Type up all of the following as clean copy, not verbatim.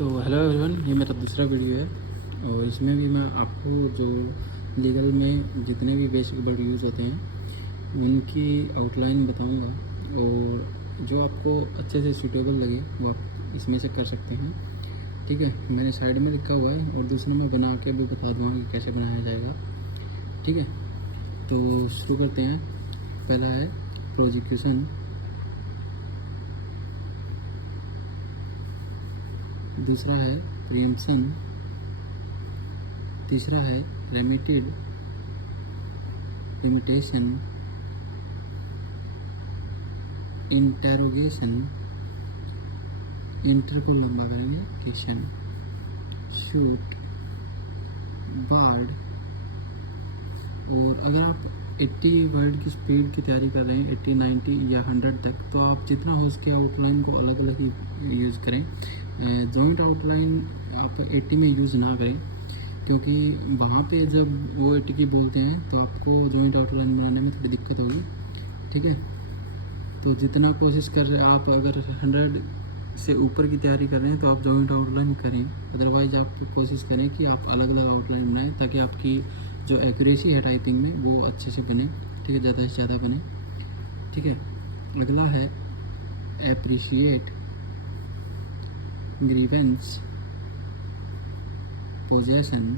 तो hello everyone, ये मेरा दूसरा वीडियो है और इसमें भी मैं आपको जो लीगल में जितने भी बेसिक वर्ड यूज़ होते हैं उनकी आउटलाइन बताऊंगा और जो आपको अच्छे से सूटेबल लगे वो आप इसमें से कर सकते हैं। ठीक है, मैंने साइड में लिखा हुआ है और दूसरा मैं बना के भी बता दूँगा कि कैसे बनाया जाएगा। ठीक है, तो शुरू करते हैं। पहला है प्रोसिक्यूशन, दूसरा है प्रीएम्पशन, तीसरा है लिमिटेशन, इंटेरोगेशन, इंटर को लंबा करेंगे क्वेश्चन, शूट, बार्ड। और अगर आप 80 वर्ड की स्पीड की तैयारी कर रहे हैं, 80, 90 या 100 तक, तो आप जितना हो उसके आउटलाइन को अलग अलग ही यूज़ करें। जॉइंट आउटलाइन आप 80 में यूज़ ना करें, क्योंकि वहाँ पे जब वो 80 की बोलते हैं तो आपको जॉइंट आउटलाइन बनाने में थोड़ी दिक्कत होगी। ठीक है, तो जितना कोशिश कर रहे आप, अगर 100 से ऊपर की तैयारी कर रहे हैं तो आप जॉइंट आउटलाइन करें, अदरवाइज़ आप कोशिश करें कि आप अलग अलग आउटलाइन बनाएं ताकि आपकी जो एक्यूरेसी है टाइपिंग में वो अच्छे से बने। ठीक है, ज़्यादा से ज़्यादा बने। ठीक है, अगला है एप्रिशिएट, ग्रीवेंस, पोजेशन।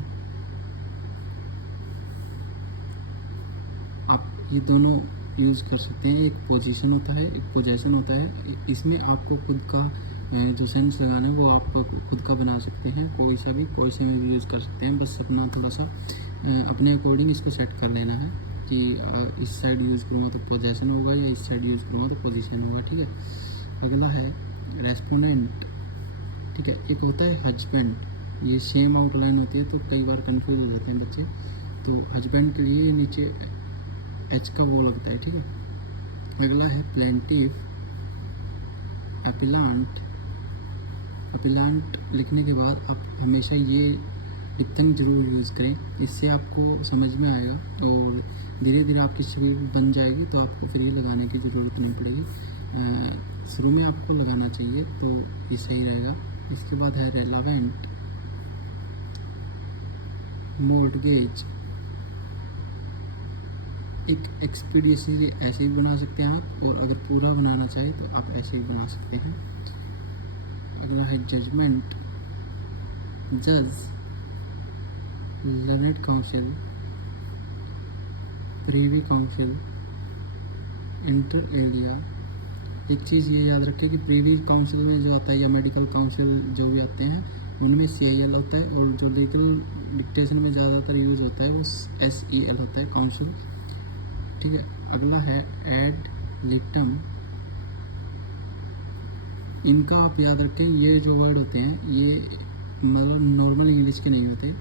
आप ये दोनों यूज़ कर सकते हैं। एक पोजीशन होता है, एक पोजेशन होता है। इसमें आपको खुद का जो सेंस लगाना है वो आप खुद का बना सकते हैं, कोई से में भी यूज़ कर सकते हैं। बस अपना थोड़ा सा अपने अकॉर्डिंग इसको सेट कर लेना है कि इस साइड यूज़ करूँगा तो पोजेशन होगा या इस साइड यूज़ करूँगा तो पोजीशन होगा। ठीक है, अगला है रेस्पोनेंट। ठीक है, एक होता है हस्बैंड, ये सेम आउटलाइन होती है तो कई बार कंफ्यूज हो जाते हैं बच्चे। तो हस्बैंड के लिए नीचे एच का वो लगता है। ठीक है, अगला है प्लेंटिव, अपीलांट लिखने के बाद आप हमेशा ये डिप्थंग जरूर यूज़ करें, इससे आपको समझ में आएगा और धीरे धीरे आपकी स्पीड बन जाएगी तो आपको फिर ये लगाने की ज़रूरत नहीं पड़ेगी। शुरू में आपको लगाना चाहिए तो ये सही रहेगा। इसके बाद है रेलेवेंट, मॉर्टगेज। एक एक्सपीडियसली ऐसे भी बना सकते हैं आप, और अगर पूरा बनाना चाहे तो आप ऐसे भी बना सकते हैं। अगला है जजमेंट, जज, learned council, Privi council, inter area. एक चीज़ ये याद रखें कि प्रीवी काउंसिल में जो आता है या मेडिकल काउंसिल जो भी आते हैं उनमें CIL होता है, और जो लीगल डिक्टेशन में ज़्यादातर यूज़ होता है वो SEL होता है, काउंसिल। ठीक है, अगला है एड लिटम। इनका आप याद रखें, ये जो वर्ड होते हैं ये मतलब नॉर्मल इंग्लिश के नहीं होते,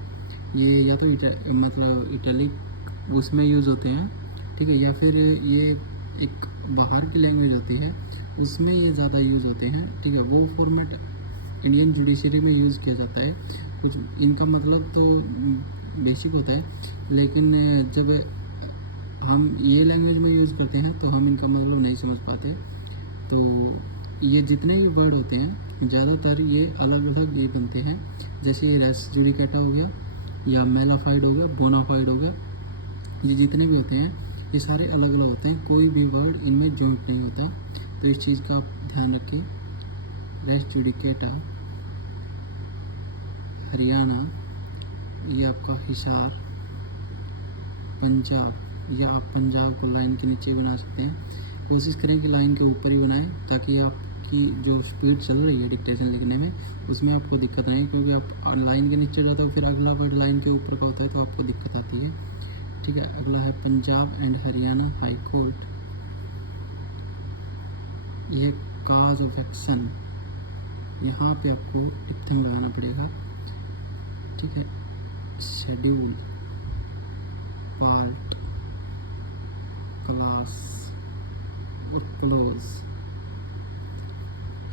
ये या तो मतलब इटैलिक उसमें यूज़ होते हैं। ठीक है, या फिर ये एक बाहर की लैंग्वेज होती है उसमें ये ज़्यादा यूज़ होते हैं। ठीक है, वो फॉर्मेट इंडियन जुडिशरी में यूज़ किया जाता है। कुछ इनका मतलब तो बेसिक होता है, लेकिन जब हम ये लैंग्वेज में यूज़ करते हैं तो हम इनका मतलब नहीं समझ पाते। तो ये जितने भी वर्ड होते हैं ज़्यादातर ये अलग अलग ये बनते हैं, जैसे ये रेस जुडिकेटा हो गया या मेलाफाइड हो गया, बोनाफाइड हो गया, ये जितने भी होते हैं ये सारे अलग अलग होते हैं, कोई भी वर्ड इनमें जॉइंट नहीं होता। तो इस चीज़ का आप ध्यान रखें। रेस जुडिकेटा हरियाणा, ये आपका हिसार पंजाब, या आप पंजाब को लाइन के नीचे बना सकते हैं। कोशिश करें कि लाइन के ऊपर ही बनाएं ताकि आपकी जो स्पीड चल रही है डिक्टेशन लिखने में उसमें आपको दिक्कत नहीं, क्योंकि आप लाइन के नीचे जाते हो फिर अगला वर्ड लाइन के ऊपर का होता है तो आपको दिक्कत आती है। ठीक है, अगला है Punjab and Haryana high court. ये काज ऑफ एक्शन, यहाँ पे आपको डिप्थंग लगाना पड़ेगा। ठीक है, शेड्यूल, पार्ट, क्लास और क्लोज,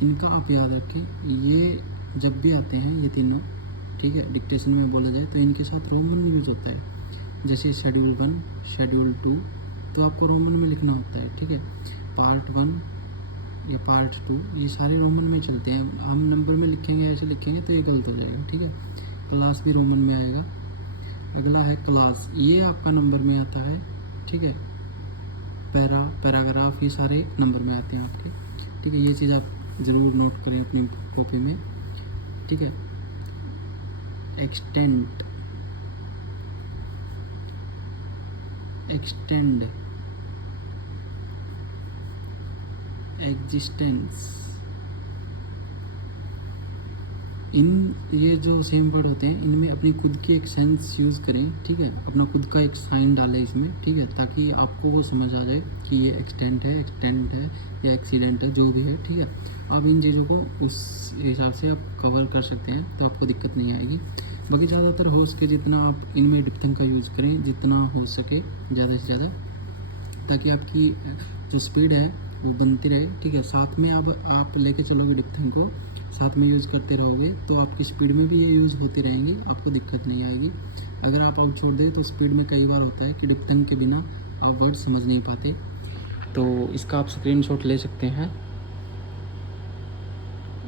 इनका आप याद रखें। ये जब भी आते हैं ये तीनों, ठीक है, डिक्टेशन में बोला जाए तो इनके साथ रोमन में यूज़ होता है। जैसे शेड्यूल 1, शेड्यूल 2 तो आपको रोमन में लिखना होता है। ठीक है, पार्ट 1 या पार्ट 2 ये सारे रोमन में चलते हैं। हम नंबर में लिखें लिखेंगे ऐसे लिखेंगे तो ये गलत हो जाएगा, ठीक है। क्लास भी रोमन में आएगा। अगला है क्लास, ये आपका नंबर में आता है, ठीक है। पैराग्राफ ये सारे नंबर में आते हैं आपके, ठीक है। ये चीज़ आप ज़रूर नोट करें अपनी कॉपी में, ठीक है। एक्सटेंड, एग्जिस्टेंस, इन ये जो सेम वर्ड होते हैं इनमें अपनी खुद की एक सेंस यूज़ करें, ठीक है। अपना खुद का एक साइन डालें इसमें, ठीक है, ताकि आपको वो समझ आ जाए कि ये एक्सटेंट है या एक्सीडेंट है, जो भी है, ठीक है। आप इन चीज़ों को उस हिसाब से आप कवर कर सकते हैं, तो आपको दिक्कत नहीं आएगी। बाकी ज़्यादातर हो सके जितना आप इनमें डिप्थिंग का यूज़ करें, जितना हो सके ज़्यादा से ज़्यादा, ताकि आपकी जो स्पीड है वो बनती रहे, ठीक है। साथ में अब आप लेके चलोगे डिप्थिंग को, साथ में यूज़ करते रहोगे तो आपकी स्पीड में भी ये यूज़ होती रहेंगी, आपको दिक्कत नहीं आएगी। अगर आप आउट छोड़ दें तो स्पीड में कई बार होता है कि डिप्थिंग के बिना आप वर्ड समझ नहीं पाते, तो इसका आप स्क्रीनशॉट ले सकते हैं।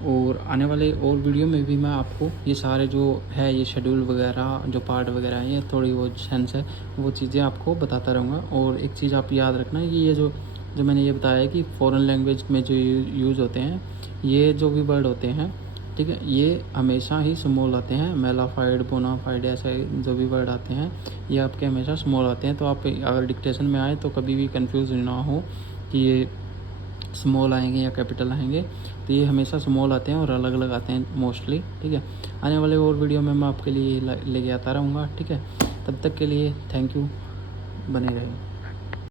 और आने वाले और वीडियो में भी मैं आपको ये सारे जो है ये शेड्यूल वगैरह जो पार्ट वगैरह है, ये थोड़ी वो सेंस है वो चीज़ें आपको बताता रहूँगा। और एक चीज़ आप याद रखना, ये जो मैंने ये बताया है कि फ़ॉरेन लैंग्वेज में जो यूज़ होते हैं, ये जो भी वर्ड होते हैं, ठीक है, ये हमेशा ही स्मॉल आते हैं। मेलाफाइड, बोनाफाइड, ऐसे जो भी वर्ड आते हैं ये आपके हमेशा स्मॉल आते हैं। तो आप अगर डिक्टेशन में आए तो कभी भी कंफ्यूज ना हो कि ये स्मॉल आएंगे या कैपिटल आएंगे, तो ये हमेशा स्मॉल आते हैं और अलग अलग आते हैं मोस्टली, ठीक है। आने वाले और वीडियो में मैं आपके लिए लेके आता रहूँगा, ठीक है। तब तक के लिए थैंक यू, बने रहिए।